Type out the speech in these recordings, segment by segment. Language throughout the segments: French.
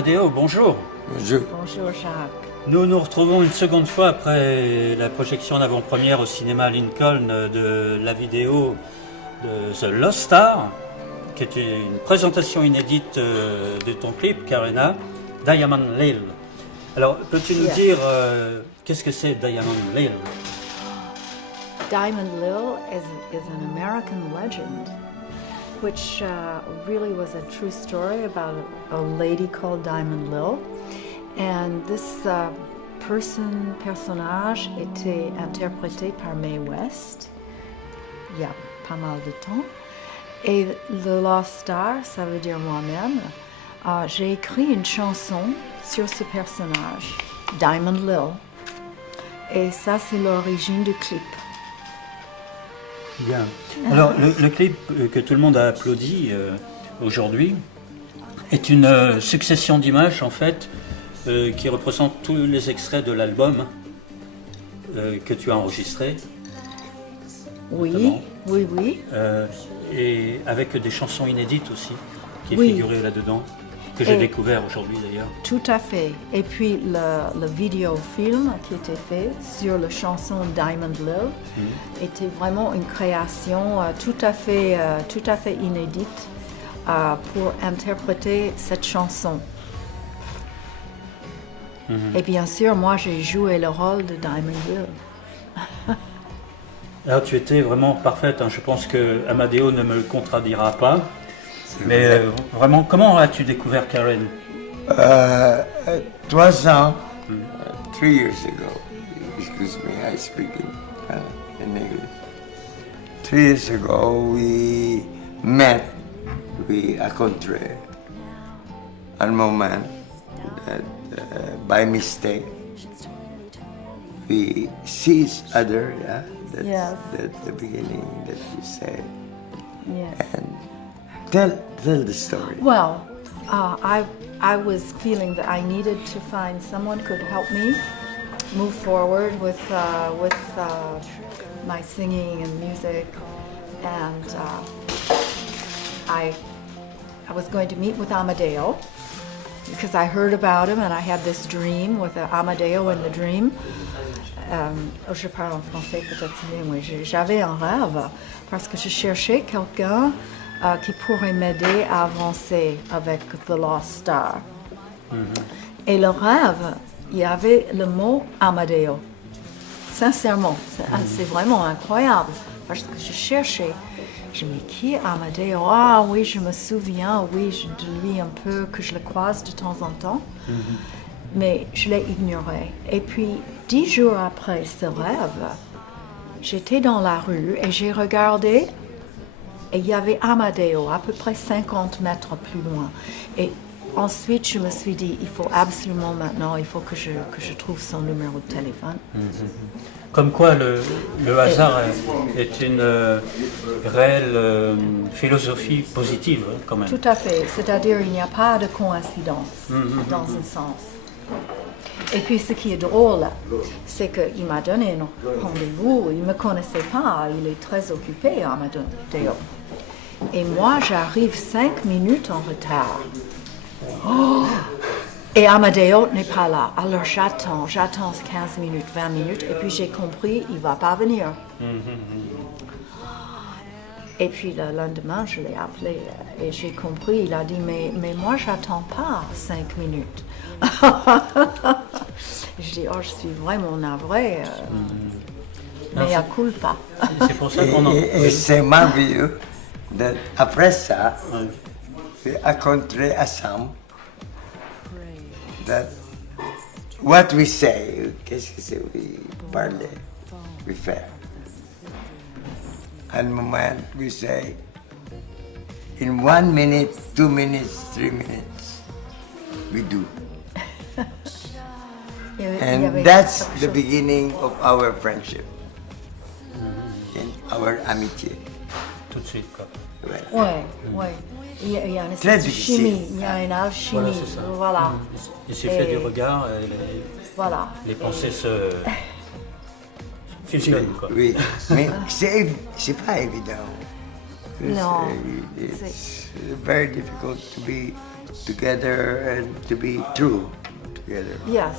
Amadeo, bonjour. Bonjour Jacques. Nous nous retrouvons une seconde fois après la projection en avant-première au cinéma Lincoln de la vidéo de The Lost Star, qui était une présentation inédite de ton clip, Karena, Diamond Lil. Alors, peux-tu nous dire qu'est-ce que c'est Diamond Lil? Diamond Lil is an American legend, which really was a true story about a lady called Diamond Lil. And this personnage était interprété par Mae West il y a pas mal de temps. Et The Lost Star, ça veut dire moi-même. J'ai écrit une chanson sur ce personnage, Diamond Lil. Et ça, c'est l'origine du clip. Bien. Alors, le clip que tout le monde a applaudi aujourd'hui est une succession d'images, en fait, qui représente tous les extraits de l'album que tu as enregistré. Oui, notamment. oui. Et avec des chansons inédites aussi, qui Oui. figuraient là-dedans, que j'ai découvert aujourd'hui d'ailleurs. Tout à fait. Et puis le vidéo-film qui était fait sur la chanson Diamond Lil était vraiment une création tout à fait inédite pour interpréter cette chanson. Et bien sûr, moi j'ai joué le rôle de Diamond Lil. Alors tu étais vraiment parfaite, hein. Je pense que Amadeo ne me le contredira pas. Mais vraiment, comment as-tu découvert Karen? 3 ans, 3 years ago, excuse me, I speak in English. 3 years ago, we met, we rencontré un moment that by mistake we see each other, yeah? Yes. That's the beginning that you say. Yes. And tell the story. Well, I was feeling that I needed to find someone who could help me move forward with my singing and music, and I was going to meet with Amadeo because I heard about him and I had this dream with Amadeo in the dream. Je parle en français peut-être mieux, mais j'avais un rêve parce que je cherchais quelqu'un qui pourrait m'aider à avancer avec The Lost Star. Et le rêve, il y avait le mot Amadeo. Sincèrement, c'est vraiment incroyable parce que je cherchais. Je me dis, qui est Amadeo? Ah oui, je me souviens, oui, de lui un peu, que je le croise de temps en temps. Mais je l'ai ignoré. Et puis, 10 jours après ce rêve, j'étais dans la rue et j'ai regardé et il y avait Amadeo à peu près 50 mètres plus loin. Et ensuite, je me suis dit, il faut absolument maintenant, il faut que je trouve son numéro de téléphone. Comme quoi le hasard est une réelle philosophie positive, hein, quand même. Tout à fait, c'est-à-dire il n'y a pas de coïncidence dans un sens. Et puis ce qui est drôle, c'est qu'il m'a donné un rendez-vous, il ne me connaissait pas, il est très occupé, Amadeo. Et moi j'arrive 5 minutes en retard. Oh! Et Amadeo n'est pas là, alors j'attends 15 minutes, 20 minutes, et puis j'ai compris, il ne va pas venir. Et puis le lendemain, je l'ai appelé et j'ai compris, il a dit, mais moi, j'attends pas 5 minutes. Je dis, oh, je suis vraiment navrée, mais à culpa. C'est pour ça qu'on en... Et c'est merveilleux qu'après ça, j'ai rencontré Assam, that what we say, qu'est-ce que c'est, we parle, we fait. Un moment, we say, in 1 minute, 2 minutes, 3 minutes, we do. And that's the beginning of our friendship, and our amitié. Tout de suite, quoi. Voilà. Oui. Il y a une Très espèce de difficile. chimie, il y a une alchimie, Voilà, c'est ça. voilà. Il suffit Et du regard, voilà. les pensées se fusionnent, quoi. Oui, mais c'est pas évident. Non, It's very difficult to be together and to be true together. Yes.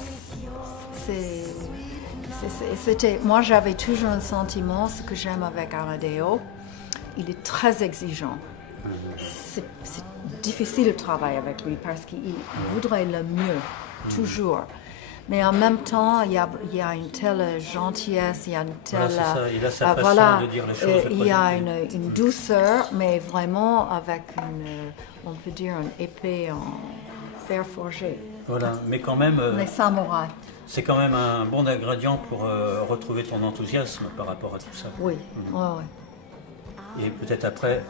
Moi, j'avais toujours un sentiment, ce que j'aime avec Amadeo, il est très exigeant. C'est difficile de travailler avec lui parce qu'il voudrait le mieux, toujours. Mais en même temps, il y a une telle gentillesse, il y a une telle... Voilà, c'est ça. Il a sa façon de dire les choses. Il y a une douceur, mais vraiment avec on peut dire, une épée en fer forgé. Voilà, mais quand même, Les samouraïs. c'est quand même un bon ingrédient pour retrouver ton enthousiasme par rapport à tout ça. Oui, oui. Et peut-être après,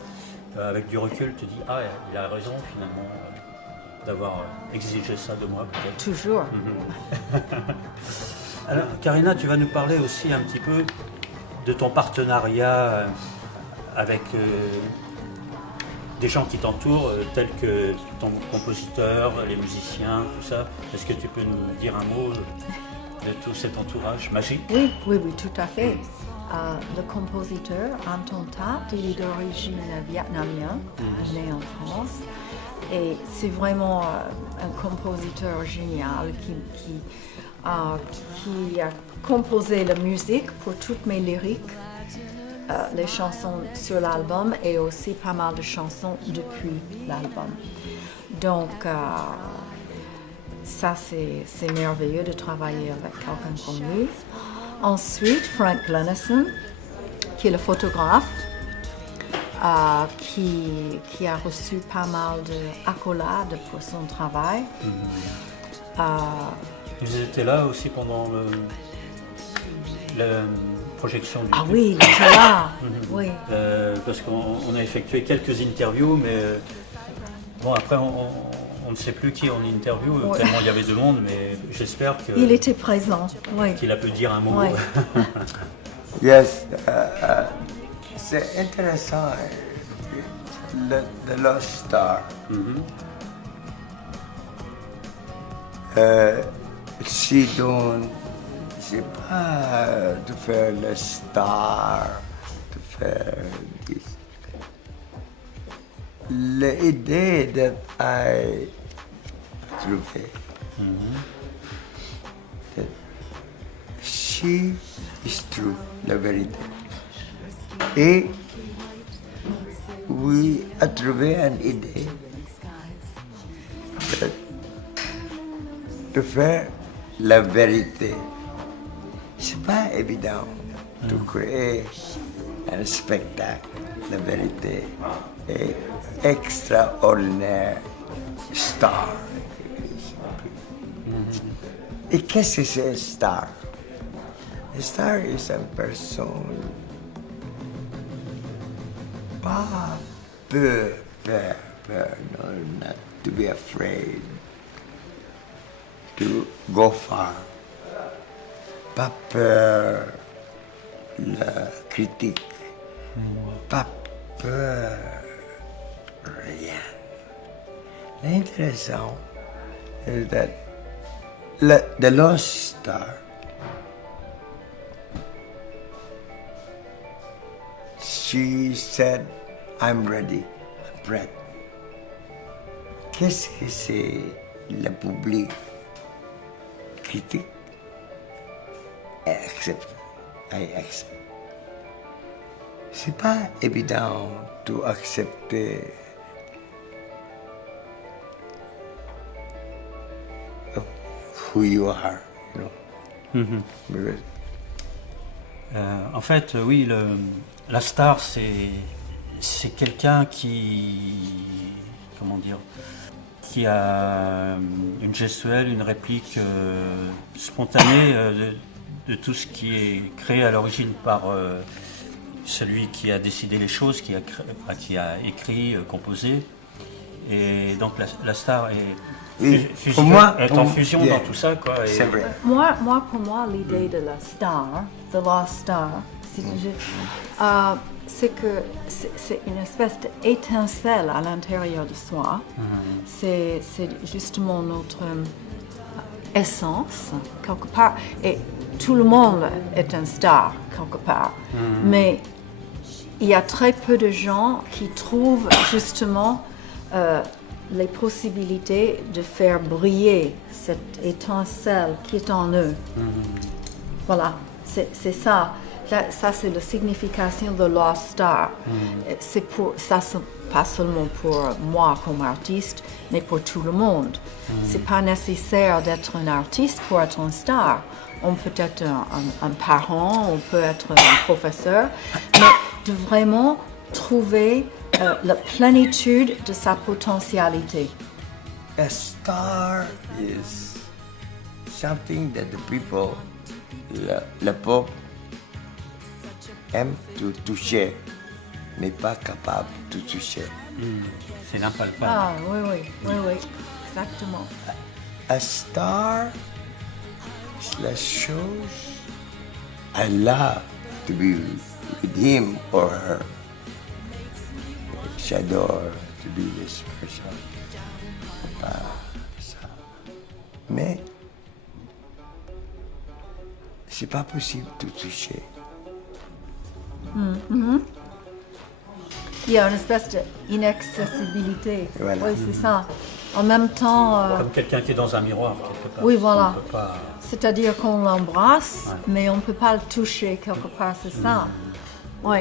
avec du recul, tu dis « Ah, il a raison finalement d'avoir exigé ça de moi peut-être. » Toujours. Alors, Karina, tu vas nous parler aussi un petit peu de ton partenariat avec des gens qui t'entourent, tels que ton compositeur, les musiciens, tout ça. Est-ce que tu peux nous dire un mot de tout cet entourage magique? Oui, oui, oui, tout à fait. Le compositeur Anton Tat, il est d'origine vietnamienne, né en France. Et c'est vraiment un compositeur génial qui a composé la musique pour toutes mes lyriques, les chansons sur l'album et aussi pas mal de chansons depuis l'album. Donc, ça, c'est merveilleux de travailler avec quelqu'un comme lui. Ensuite, Frank Glenison, qui est le photographe, qui a reçu pas mal d'accolades pour son travail. Ils étaient là aussi pendant la projection du Ah clip. oui, il était là. Oui. Parce qu'on a effectué quelques interviews, mais bon, après on ne sait plus qui on interview, Ouais. tellement il y avait de monde, mais j'espère Il était présent, oui. qu'il a pu dire un mot. Oui. Yes, c'est intéressant. The Lost Star. Si donc, c'est pas de faire le star, de faire l'idée que I trouvé, that she is true, la vérité. Et oui, a trouvé une idée de faire la vérité. C'est pas évident de créer un spectacle. La vérité est extraordinaire. Star. Et qu'est-ce que c'est un star? A star is a person pas peur, no, not to be afraid, to go far. Pas peur la critique, pas peur rien. L'intéressant is that the Lost Star, she said, I'm ready, I'm prêt. Qu'est-ce que c'est le public critique? I accept. C'est pas évident de accepter who you are, you know. Because En fait, oui, la star, c'est quelqu'un comment dire, qui a une gestuelle, une réplique spontanée de tout ce qui est créé à l'origine par celui qui a décidé les choses, qui a écrit, composé. Et donc la star est, oui, pour moi, est en fusion yeah, dans tout ça, quoi. c'est vrai. Pour moi, l'idée de la star, the Lost Star, c'est que c'est une espèce d'étincelle à l'intérieur de soi. C'est justement notre essence, quelque part. Et tout le monde est un star, quelque part. Mais il y a très peu de gens qui trouvent justement les possibilités de faire briller cette étincelle qui est en eux. Voilà, c'est ça. Ça, c'est la signification de Lost Star. C'est pas seulement pour moi comme artiste, mais pour tout le monde. C'est pas nécessaire d'être un artiste pour être une star. On peut être un parent, on peut être un professeur, mais de vraiment trouver la plénitude de sa potentialité. A star is something that the people, le peuple, aime to toucher, mais pas capable de toucher. C'est l'impalpable. Ah, oui, exactement. A star shows I love to be with him or her. J'adore to be this person. Ça. Mais c'est pas possible de toucher. Il y a une espèce d'inaccessibilité. Voilà. Oui, c'est ça. En même temps, Comme quelqu'un qui est dans un miroir, quelque part. Oui, voilà. On peut pas... c'est-à-dire qu'on l'embrasse, Ouais. mais on ne peut pas le toucher quelque part, c'est ça. Oui,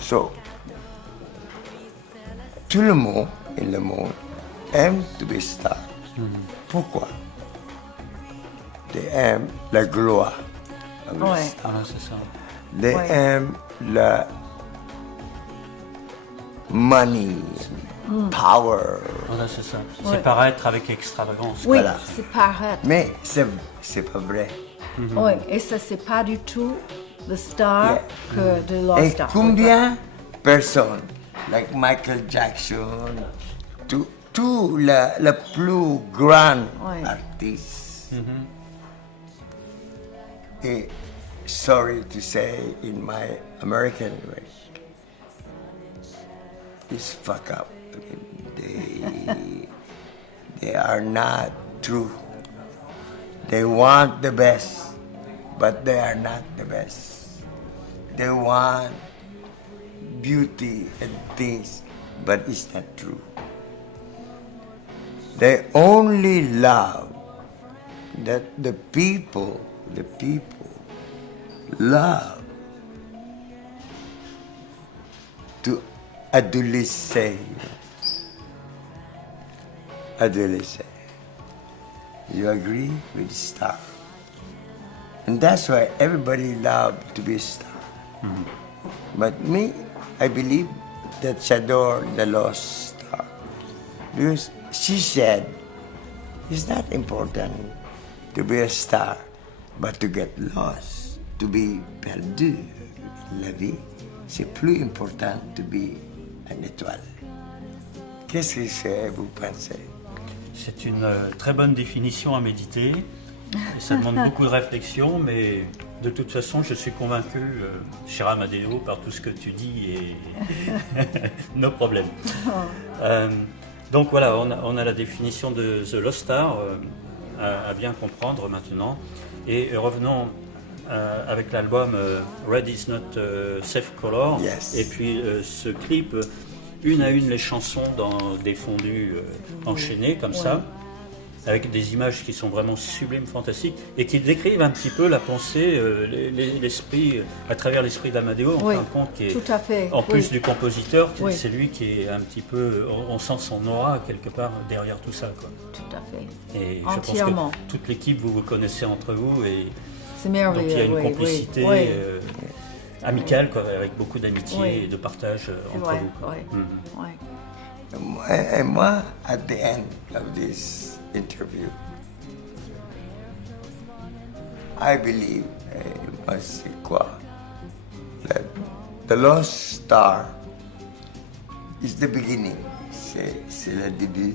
So, tout le monde aime to be star. Pourquoi? They aiment la gloire of the Ouais. star. Ah, c'est ça. They Ouais. aiment la money, power. Voilà, c'est ça. Ouais. C'est paraître avec extravagance. oui, Voilà. c'est paraître. Mais c'est pas vrai. Oui, et ça, c'est pas du tout le star que de Et Lost Star. combien de personnes, like Michael Jackson, tout le plus grand Ouais. artiste. Et sorry to say in my American way, is fuck up. I mean, they are not true. They want the best, but they are not the best. They want beauty and things, but it's not true. They only love that the people love to adolescent. You agree with the star? And that's why everybody loves to be a star. But me, I believe that Shador the lost star. Because she said, it's not important to be a star, but to get lost, to be perdu. La vie, c'est plus important to be une étoile. Qu'est-ce que vous pensez? C'est une très bonne définition à méditer. Et ça demande beaucoup de réflexion, mais de toute façon, je suis convaincu, cher Amadeo, par tout ce que tu dis et nos problèmes. Donc voilà, on a la définition de The Lost Star à bien comprendre maintenant. Et revenons avec l'album Red is not Safe Color. Yes. Et puis ce clip, une à une les chansons dans des fondus enchaînés comme ça, avec des images qui sont vraiment sublimes, fantastiques, et qui décrivent un petit peu la pensée, l'esprit, à travers l'esprit d'Amadeo, en Oui, fin de compte, qui est, tout à fait, en plus oui. du compositeur, Oui. c'est lui qui est un petit peu, on sent son aura quelque part derrière tout ça, quoi. Tout à fait. Et je Entièrement. pense que toute l'équipe, vous vous connaissez entre vous, et C'est donc merveilleux. il y a une oui, complicité oui, amicale, quoi, avec beaucoup d'amitié Oui. et de partage c'est entre vrai, vous, quoi. oui, Mhm. oui. Et moi, at the end of this interview, I believe, moi c'est quoi? That the lost star is the beginning. C'est le début.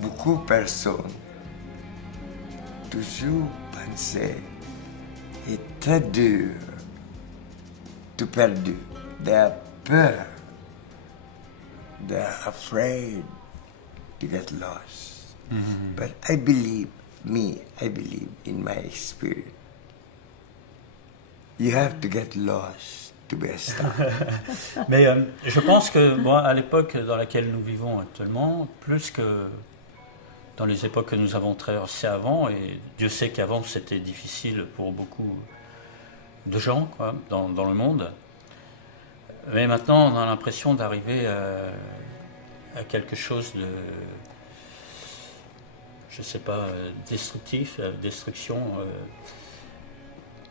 Beaucoup de personnes toujours pensaient est très dur de perdre. They are peur. They are afraid to get lost. But I believe in my experience, you have to get lost to be a star. Mais je pense que moi, à l'époque dans laquelle nous vivons actuellement, plus que dans les époques que nous avons traversées avant, et Dieu sait qu'avant c'était difficile pour beaucoup de gens quoi, dans le monde, mais maintenant on a l'impression d'arriver à quelque chose de, je sais pas, destructif, destruction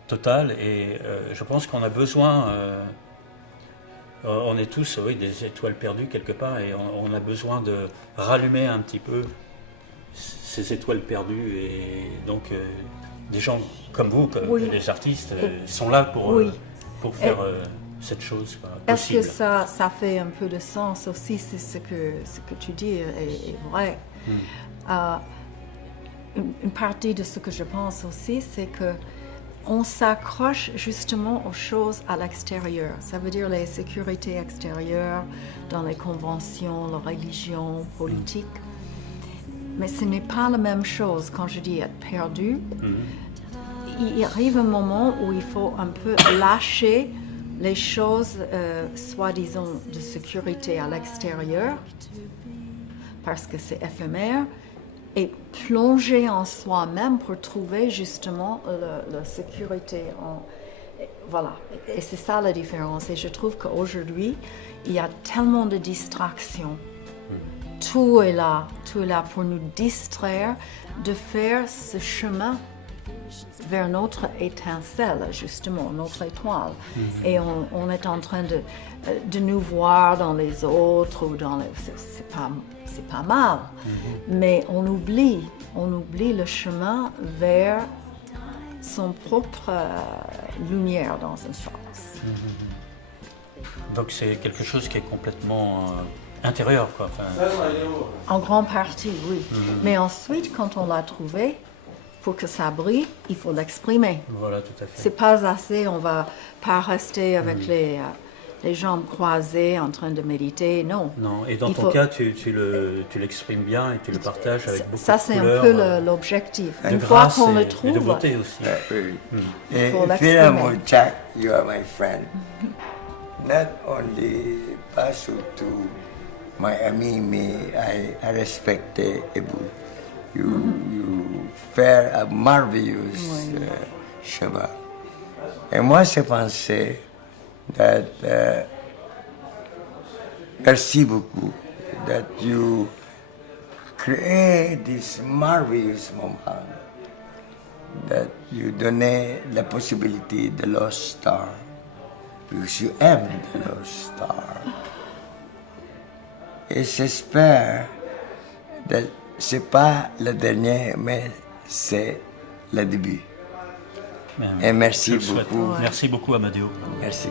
totale, et je pense qu'on a besoin, on est tous oui, des étoiles perdues quelque part, et on a besoin de rallumer un petit peu ces étoiles perdues, et donc des gens comme vous, comme Oui. les artistes, sont là Oui. pour faire cette chose quoi, Est-ce que possible. ça fait un peu de sens aussi, c'est ce que tu dis est vrai. Une partie de ce que je pense aussi, c'est que on s'accroche justement aux choses à l'extérieur. Ça veut dire les sécurités extérieures, dans les conventions, la religion, politique. Mais ce n'est pas la même chose quand je dis être perdu. Il arrive un moment où il faut un peu lâcher les choses, soi-disant, de sécurité à l'extérieur, parce que c'est éphémère, et plonger en soi-même pour trouver justement la sécurité. Voilà, et c'est ça la différence. Et je trouve qu'aujourd'hui, il y a tellement de distractions. Tout est là pour nous distraire de faire ce chemin vers notre étincelle, justement, notre étoile. Et on est en train de nous voir dans les autres, ou dans les... C'est pas mal, mais on oublie le chemin vers son propre lumière, dans un sens. Donc c'est quelque chose qui est complètement intérieur quoi. Enfin, En grande partie, oui. Mais ensuite, quand on l'a trouvé, pour que ça brille, il faut l'exprimer. voilà, tout à fait. C'est pas assez, on va pas rester avec les jambes croisées en train de méditer, non. Non, et dans Il ton faut- cas, tu l'exprimes bien et tu le partages avec beaucoup Ça, de c'est un couleurs, peu l'objectif. de Une fois grâce qu'on le et trouve, de beauté aussi. Oui. Il faut If you l'exprimer. Jack, you are my friend. Not only pass to my ami, me, I respect Ebu. You faire a marvelous chemin. Et moi, je pensais that merci beaucoup that you create this marvelous moment, that you donnait la possibilité de Lost Star, because you aim the Lost Star. Et j'espère que ce n'est pas le dernier, mais c'est le début. Et merci Je le souhaite. beaucoup. Merci beaucoup, Amadeo. Merci.